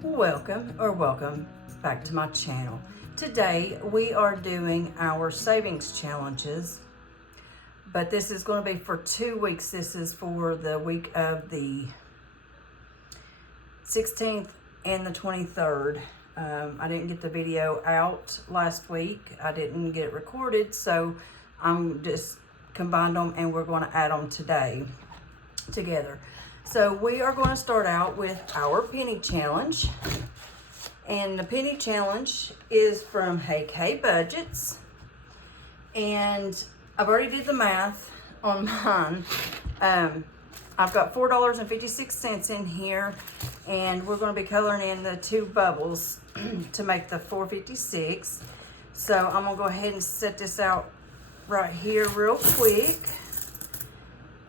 Welcome back to my channel. Today we are doing our savings challenges, but this is going to be for 2 weeks. This is for the week of the 16th and the 23rd. I didn't get the video out last week. I didn't get it recorded, so I'm just combined them and we're going to add them today together. So we are going to start out with our penny challenge. And the penny challenge is from Hey Budgets. And I've already did the math on mine. I've got $4.56 in here, and we're going to be coloring in the 2 bubbles to make the $4.56. So I'm going to go ahead and set this out right here real quick.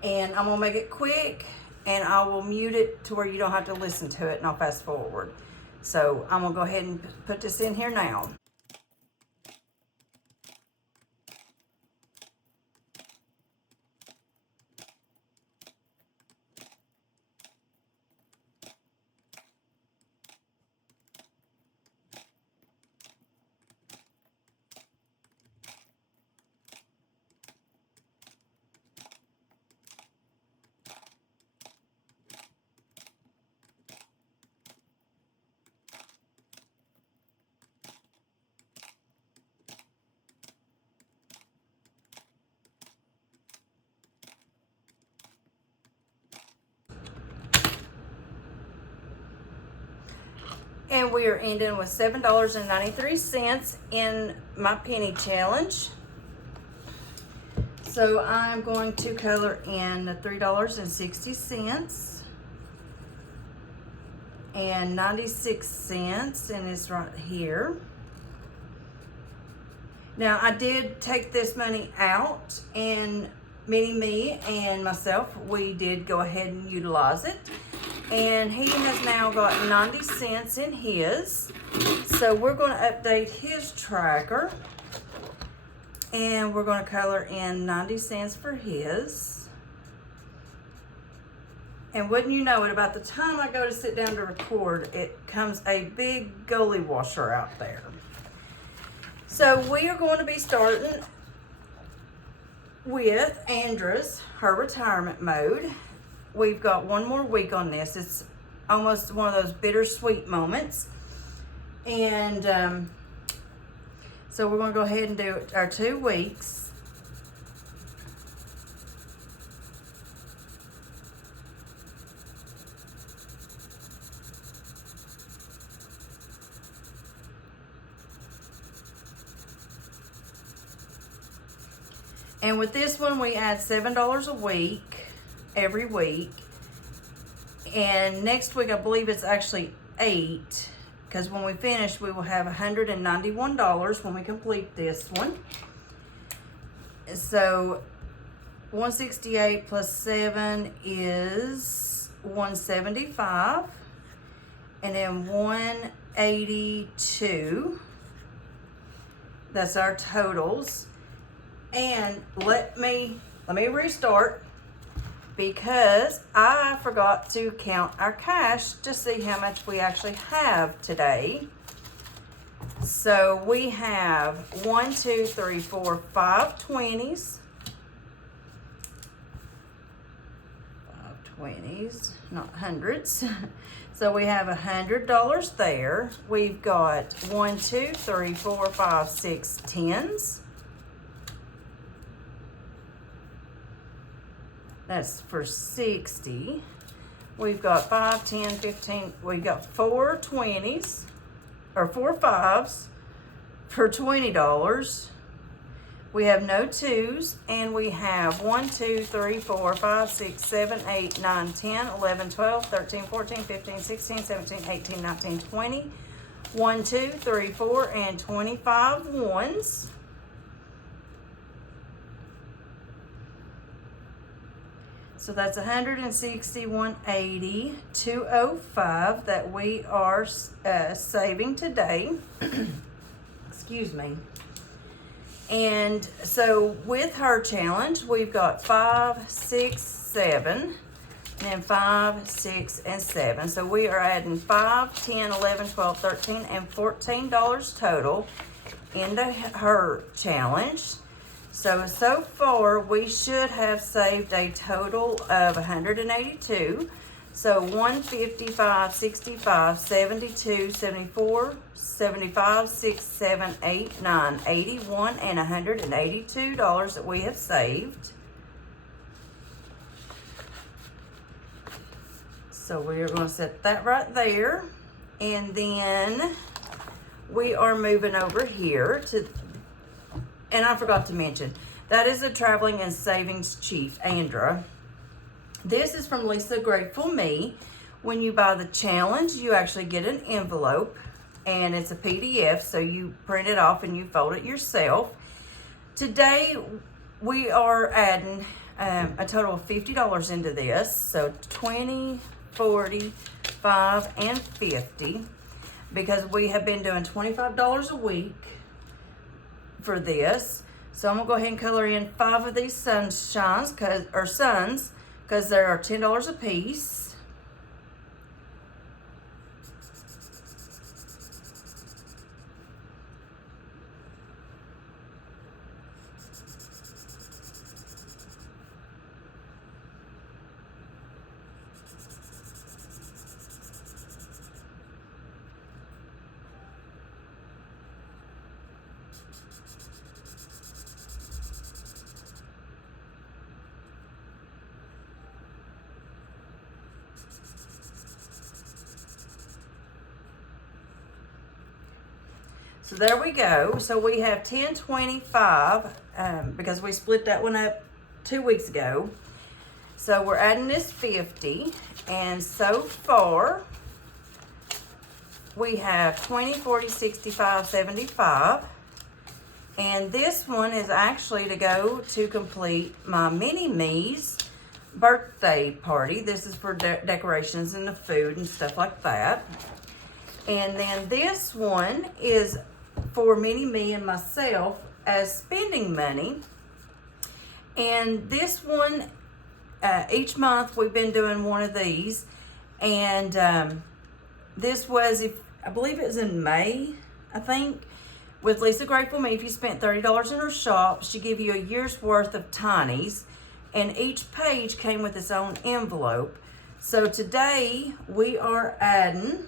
And I'm going to make it quick, and I will mute it to where you don't have to listen to it, and I'll fast forward. So I'm going to go ahead and put this in here now. And we are ending with $7.93 in my penny challenge. So I'm going to color in the $3.60 and 96 cents, and it's right here. Now I did take this money out, and me and myself, we did go ahead and utilize it. And he has now got 90 cents in his. So we're going to update his tracker. And we're going to color in 90 cents for his. And wouldn't you know it, about the time I go to sit down to record, it comes a big gully washer out there. So we are going to be starting with Andra's, her retirement mode. We've got one more week on this. It's almost one of those bittersweet moments. And so we're going to go ahead and do our 2 weeks. And with this one, we add $7 a week. Every week. And next week I believe it's actually 8, because when we finish we will have $191 when we complete this one. So 168 plus 7 is 175, and then 182. That's our totals. And let me restart, because I forgot to count our cash to see how much we actually have today. So we have 1, 2, 3, 4, 5 20s. 5 20s, not hundreds. So we have $100 there. We've got 1, 2, 3, 4, 5, 6 10s. That's for 60. We've got 5, 10, 15. We've got 4 20s, or 4 5s for $20. We have no 2s, and we have 1, 2, 3, 4, 5, 6, 7, 8, 9, 10, 11, 12, 13, 14, 15, 16, 17, 18, 19, 20. 1, 2, 3, 4, and 25 ones. So that's 160, 180, 205 that we are saving today. Excuse me. And so with her challenge, we've got 5, 6, 7. and then 5, 6, and 7. So we are adding $5, $10, $11, $12, $13, and $14 total into her challenge. So far we should have saved a total of 182. So 155, 65, 72, 74, 75, 6, 7, 8, 9, 81, and $182 that we have saved. So we're going to set that right there. And then we are moving over here to, and I forgot to mention, that is a Traveling and Savings Chief, Andra. This is from Lisa Grateful Me. When you buy the challenge, you actually get an envelope, and it's a PDF, so you print it off and you fold it yourself. Today, we are adding a total of $50 into this, so 20, 40, 5, and 50, because we have been doing $25 a week for this. So I'm gonna go ahead and color in 5 of these sunshines, because they are $10 a piece. So there we go. So we have 10, 25, because we split that one up 2 weeks ago. So we're adding this 50, and so far we have 20, 40, 65, 75. And this one is actually to go to complete my mini-me's birthday party. This is for decorations and the food and stuff like that. And then this one is for Mini-Me and myself as spending money. And this one, each month we've been doing one of these. And this was, I believe it was in May, I think, with Lisa Grateful Me. If you spent $30 in her shop, she gave you a year's worth of Tinies. And each page came with its own envelope. So today we are adding,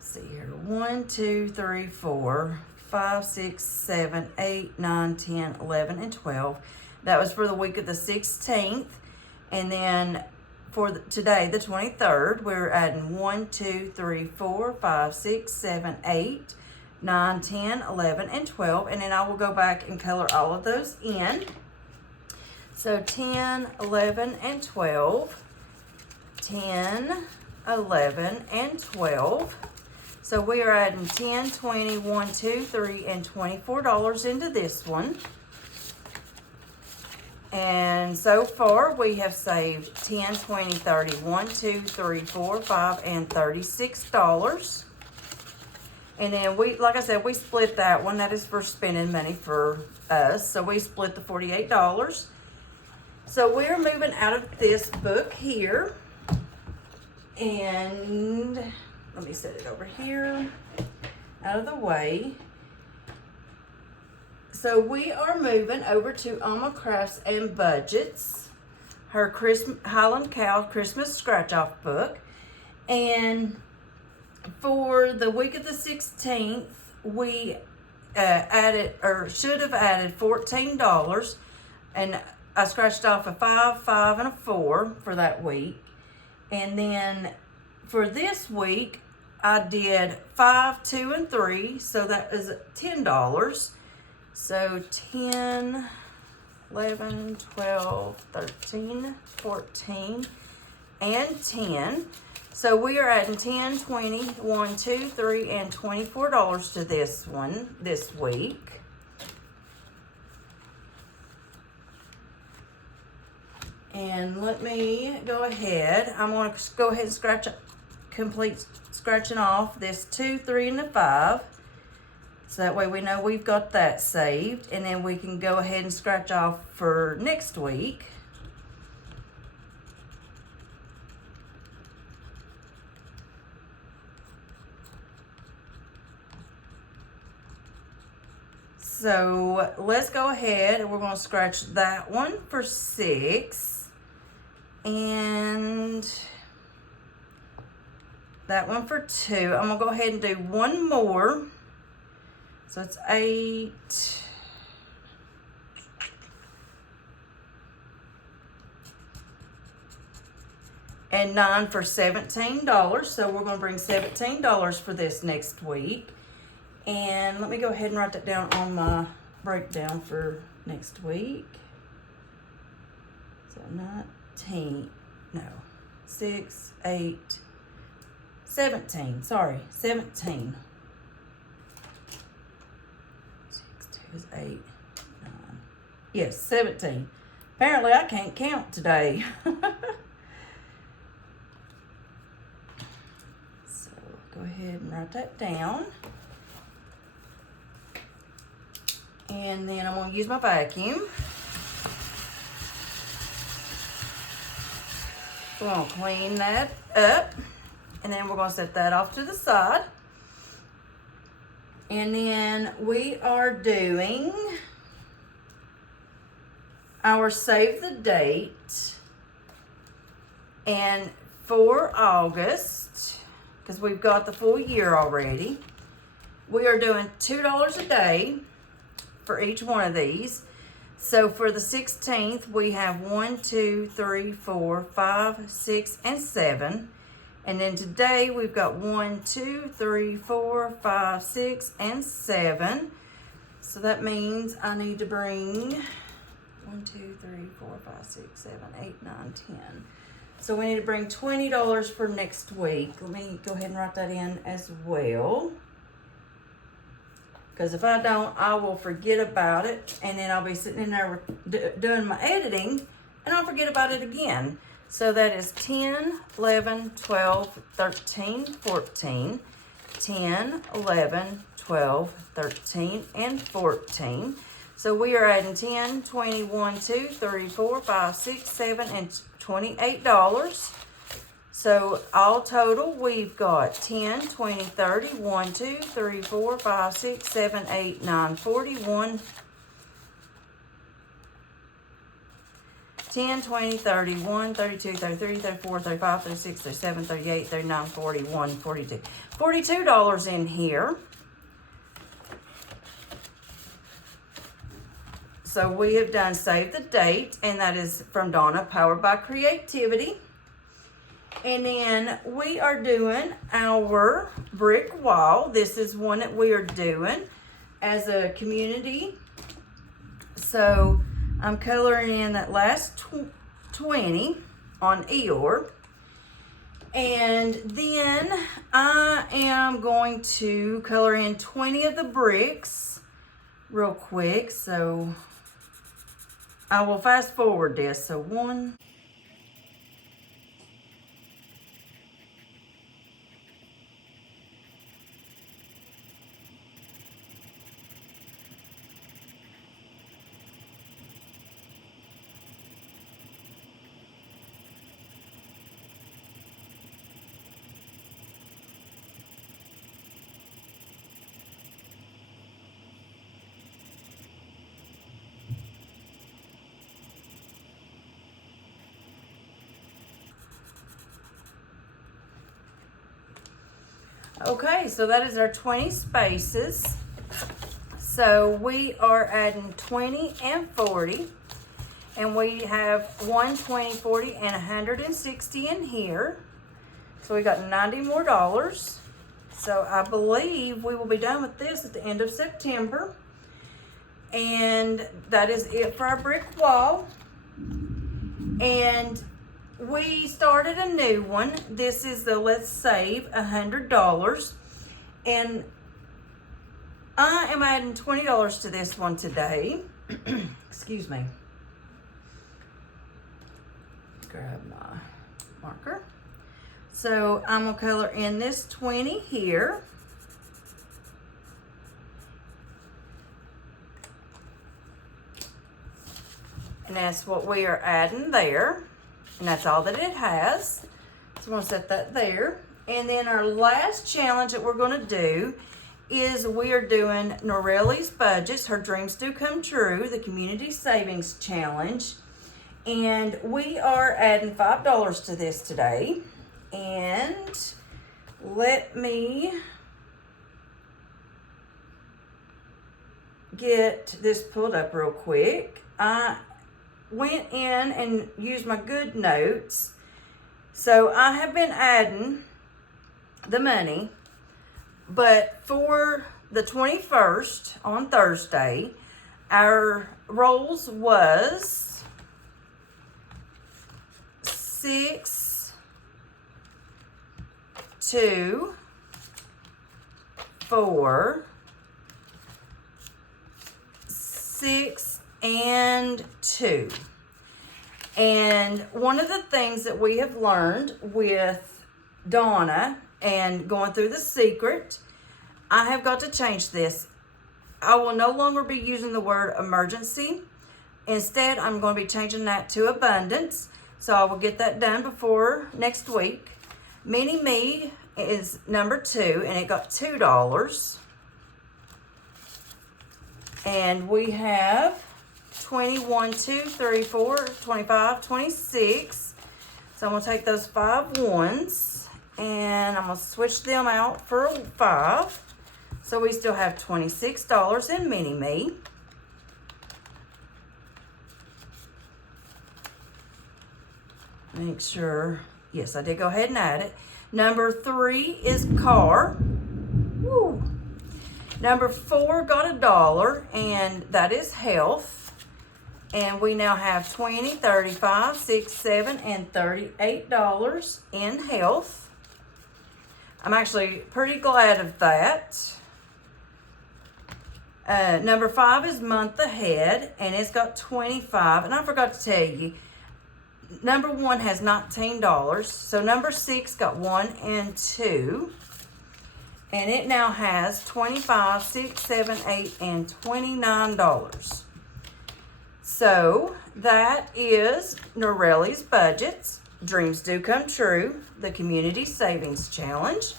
see here, 1, 2, 3, 4, 5, 6, 7, 8, 9, 10, 11, and 12. That was for the week of the 16th. And then for today, the 23rd, we're adding 1, 2, 3, 4, 5, 6, 7, 8, 9, 10, 11, and 12. And then I will go back and color all of those in. So 10, 11, and 12. 10, 11, and 12. So we are adding 10, 20, 1, 2, 3, and $24 into this one. And so far we have saved 10, 20, 30, 1, 2, 3, 4, 5, and $36. And then we, like I said, we split that one. That is for spending money for us. So we split the $48. So we're moving out of this book here. And let me set it over here, out of the way. So we are moving over to Alma Crafts and Budgets, her Highland Cow Christmas scratch-off book. And for the week of the 16th, we added, or should have added, $14. And I scratched off a 5, 5, and a 4 for that week. And then for this week, I did 5, 2, and 3, so that is $10. So 10, 11, 12, 13, 14, and 10. So we are adding 10, 20, 1, 2, 3, and $24 to this one this week. And let me go ahead. I'm going to go ahead and complete scratching off this 2, 3, and the 5. So that way we know we've got that saved. And then we can go ahead and scratch off for next week. So let's go ahead and we're going to scratch that one for 6 and that one for 2. I'm going to go ahead and do one more. So it's 8. And 9 for $17. So we're going to bring $17 for this next week. And let me go ahead and write that down on my breakdown for next week. So 19, no, 6, 8, 17, sorry, 17. 6, 2 is 8, 9. Yes, 17. Apparently I can't count today. So go ahead and write that down. And then I'm going to use my vacuum. We're going to clean that up. And then we're going to set that off to the side. And then we are doing our save the date. And for August, because we've got the full year already, we are doing $2 a day for each one of these. So for the 16th, we have 1, 2, 3, 4, 5, 6, and 7. And then today we've got 1, 2, 3, 4, 5, 6, and 7. So that means I need to bring 1, 2, 3, 4, 5, 6, 7, 8, 9, 10. So we need to bring $20 for next week. Let me go ahead and write that in as well. Because if I don't, I will forget about it. And then I'll be sitting in there doing my editing. And I'll forget about it again. So that is 10, 11, 12, 13, 14. 10, 11, 12, 13, and 14. So we are adding 10, 20, 1, 2, 3, 4, 5, 6, 7, and $28. So all total, we've got 10, 20, 30, 1, 2, 3, 4, 5, 6, 7, 8, 9, 41, 10, 20, 31, 32, 33, 34, 35, 36, 37, 38, 39, 41, 42. $42 in here. So we have done Save the Date, and that is from Donna, powered by Creativity. And then we are doing our brick wall. This is one that we are doing as a community. So I'm coloring in that last 20 on Eeyore. And then I am going to color in 20 of the bricks real quick. So I will fast forward this. So 1, okay, so that is our 20 spaces. So we are adding 20 and 40. And we have 1, 20, 40, and 160 in here. So we got $90 more. So I believe we will be done with this at the end of September. And that is it for our brick wall. And we started a new one. This is the Let's Save $100. And I am adding $20 to this one today. Excuse me. Grab my marker. So I'm gonna color in this 20 here. And that's what we are adding there. And that's all that it has. So I'm gonna set that there. And then our last challenge that we're gonna do is we are doing Norelli's Budgets, Her Dreams Do Come True, the Community Savings Challenge. And we are adding $5 to this today. And let me get this pulled up real quick. I went in and used my good notes. So I have been adding the money, but for the 21st on Thursday, our rolls was 6, 2, 4, 6, and 2. And one of the things that we have learned with Donna and going through the secret, I have got to change this. I will no longer be using the word emergency. Instead, I'm going to be changing that to abundance. So I will get that done before next week. Mini Me is number 2, and it got $2. And we have 21, 2, 3, 4, 25, 26. So I'm going to take those 5 ones and I'm going to switch them out for 5. So we still have $26 in Mini Me. Make sure, yes, I did go ahead and add it. Number 3 is car. Woo. Number 4 got $1, and that is health. And we now have $20, $35, $6, $7, and $38 in health. I'm actually pretty glad of that. Number 5 is month ahead, and it's got $25. And I forgot to tell you, number 1 has $19. So number 6 got 1 and 2. And it now has $25, $6, $7, $8, and $29. So that is Norelli's Budgets, Dreams Do Come True, the Community Savings Challenge.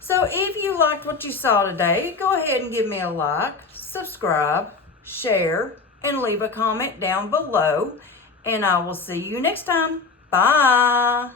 So if you liked what you saw today, go ahead and give me a like, subscribe, share, and leave a comment down below. And I will see you next time. Bye.